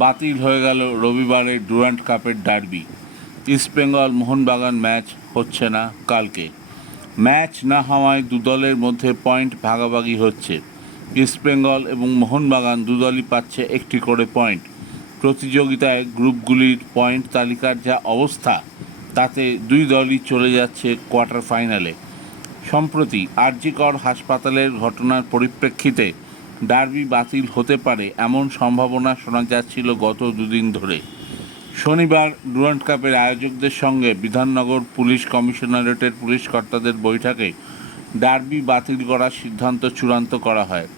বাতিল হয়ে গেল রবিবারের ডুরান্ড কাপের ডার্বি। ইস্টবেঙ্গল মোহনবাগান ম্যাচ হচ্ছে না কালকে। ম্যাচ না হওয়ায় দুদলের মধ্যে পয়েন্ট ভাগাভাগি হচ্ছে। ইস্টবেঙ্গল এবং মোহনবাগান দুদলই পাচ্ছে একটি করে পয়েন্ট। প্রতিযোগিতায় গ্রুপগুলির পয়েন্ট তালিকার যা অবস্থা, তাতে দুই দলই চলে যাচ্ছে কোয়ার্টার ফাইনালে। সম্প্রতি আরজিকর হাসপাতালের ঘটনার পরিপ্রেক্ষিতে ডার্বি বাতিল হতে পারে এমন সম্ভাবনা শোনা যাচ্ছিল গত দুদিন ধরে। শনিবার ডুরান্ড কাপের আয়োজকদের সঙ্গে বিধাননগর পুলিশ কমিশনারেটের পুলিশ কর্তাদের বৈঠকে ডার্বি বাতিল করার সিদ্ধান্ত চূড়ান্ত করা হয়।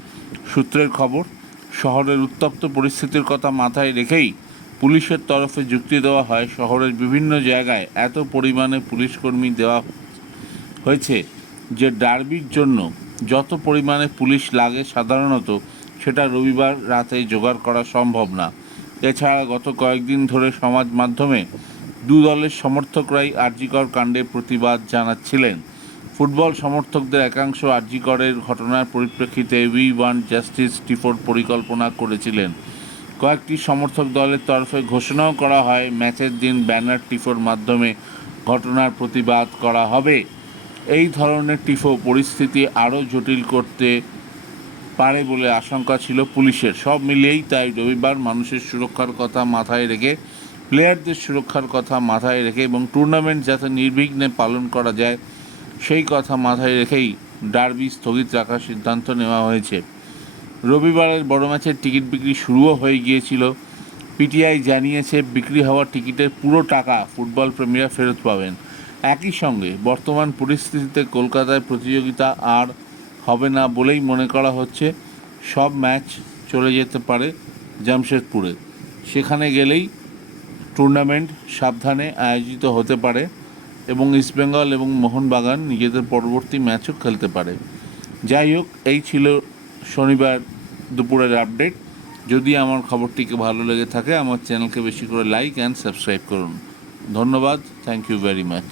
সূত্রের খবর, শহরের উত্তপ্ত পরিস্থিতির কথা মাথায় রেখেই পুলিশের তরফে যুক্তি দেওয়া হয়, শহরের বিভিন্ন জায়গায় এত পরিমাণে পুলিশকর্মী দেওয়া হয়েছে যে ডার্বির জন্য যত পরিমাণে পুলিশ লাগে সাধারণত সেটা রবিবার রাতে জোগাড় করা সম্ভব না। এছাড়া গত কয়েকদিন ধরে সমাজ মাধ্যমে দু দলের সমর্থকরাই আরজিকর কাণ্ডে প্রতিবাদ জানাচ্ছিলেন। ফুটবল সমর্থকদের একাংশ আরজিকরের ঘটনার পরিপ্রেক্ষিতে উই ওয়ান্ট জাস্টিস টিফোর পরিকল্পনা করেছিলেন। কয়েকটি সমর্থক দলের তরফে ঘোষণাও করা হয়, ম্যাচের দিন ব্যানার টিফোর মাধ্যমে ঘটনার প্রতিবাদ করা হবে। এই ধরনের টিফো পরিস্থিতি আরও জটিল করতে পারে বলে আশঙ্কা ছিল পুলিশের। সব মিলিয়েই তাই রবিবার মানুষের সুরক্ষার কথা মাথায় রেখে, প্লেয়ারদের সুরক্ষার কথা মাথায় রেখে এবং টুর্নামেন্ট যাতে নির্বিঘ্নে পালন করা যায় সেই কথা মাথায় রেখেই ডার্বি স্থগিত রাখার সিদ্ধান্ত নেওয়া হয়েছে। রবিবারের বড় ম্যাচের টিকিট বিক্রি শুরুও হয়ে গিয়েছিল। পিটিআই জানিয়েছে বিক্রি হওয়া টিকিটের পুরো টাকা ফুটবল প্রেমীরা ফেরত পাবেন। একই সঙ্গে বর্তমান পরিস্থিতিতে কলকাতায় প্রতিযোগিতা আর হবে না বলেই মনে করা হচ্ছে। সব ম্যাচ চলে যেতে পারে জামশেদপুরে। সেখানে গেলেই টুর্নামেন্ট সাবধানে আয়োজিত হতে পারে এবং ইস্টবেঙ্গল এবং মোহনবাগান নিজেদের পরবর্তী ম্যাচও খেলতে পারে। যাই হোক, এই ছিল শনিবার দুপুরের আপডেট। যদি আমার খবরটিকে ভালো লেগে থাকে আমার চ্যানেলকে বেশি করে লাইক অ্যান্ড সাবস্ক্রাইব করুন। ধন্যবাদ, থ্যাংক ইউ ভেরি মাচ।